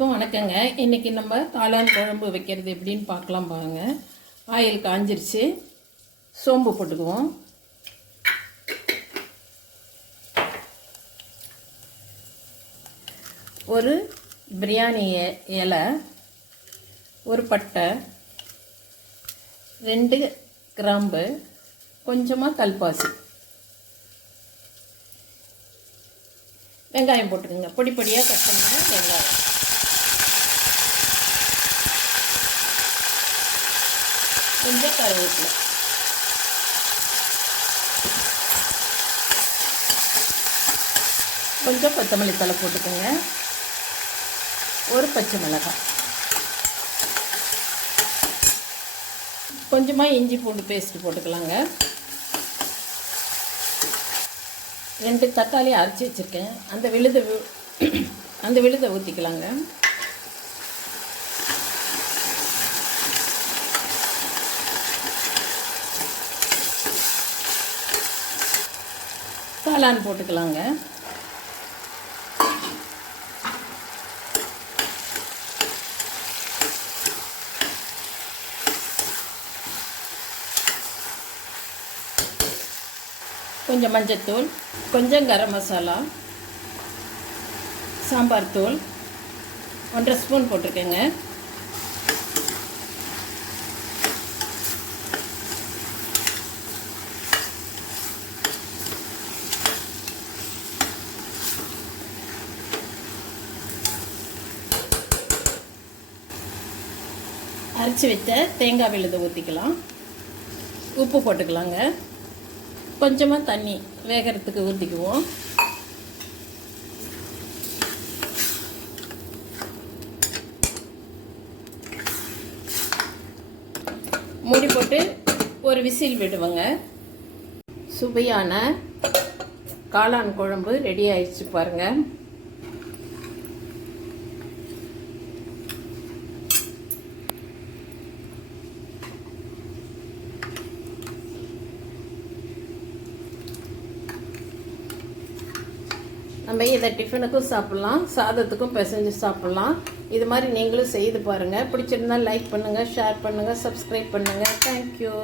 வணக்கங்க. இன்றைக்கி நம்ம காளான் குழம்பு வைக்கிறது எப்படின்னு பார்க்கலாம் பாருங்க. ஆயில் காஞ்சிருச்சு. சோம்பு போட்டுக்குவோம். ஒரு பிரியாணி இலை, ஒரு பட்டை, 2 கிராம்பு, கொஞ்சமாக கல்பாசி, வெங்காயம் போட்டுக்கோங்க. பொடி பொடியாக கட் பண்ண வெங்காயம், கொஞ்சம் கருவேப்பிலை, கொஞ்சம் கொத்தமல்லி தழை போட்டுக்கோங்க. ஒரு பச்சை மிளகாய், கொஞ்சமாக இஞ்சி பூண்டு பேஸ்ட் போட்டுக்கலாங்க. 2 தக்காளி அரைச்சி வச்சுருக்கேன். அந்த விழுதை ஊற்றிக்கலாங்க. காளான் போட்டுக்கலாங்க. கொஞ்சம் மஞ்சத்தூள், கொஞ்சம் கரம் மசாலா, சாம்பார் தூள் 1.5 ஸ்பூன் போட்டிருக்கேங்க. அரைச்சி வைத்த தேங்காய் விழுதை ஊற்றிக்கலாம். உப்பு போட்டுக்கலாங்க. கொஞ்சமாக தண்ணி வேகிறதுக்கு ஊற்றிக்குவோம். மூடி போட்டு ஒரு விசில் விடுவோங்க. சுவையான காளான் குழம்பு ரெடி ஆயிடுச்சு பாருங்கள். நம்ம இதை டிஃபனுக்கும் சாப்பிட்லாம், சாதத்துக்கும் பிசைஞ்சு சாப்பிட்லாம். இது மாதிரி நீங்களும் செய்து பாருங்கள். பிடிச்சிருந்தால் லைக் பண்ணுங்கள், ஷேர் பண்ணுங்கள், சப்ஸ்கிரைப் பண்ணுங்கள். தேங்க்யூ.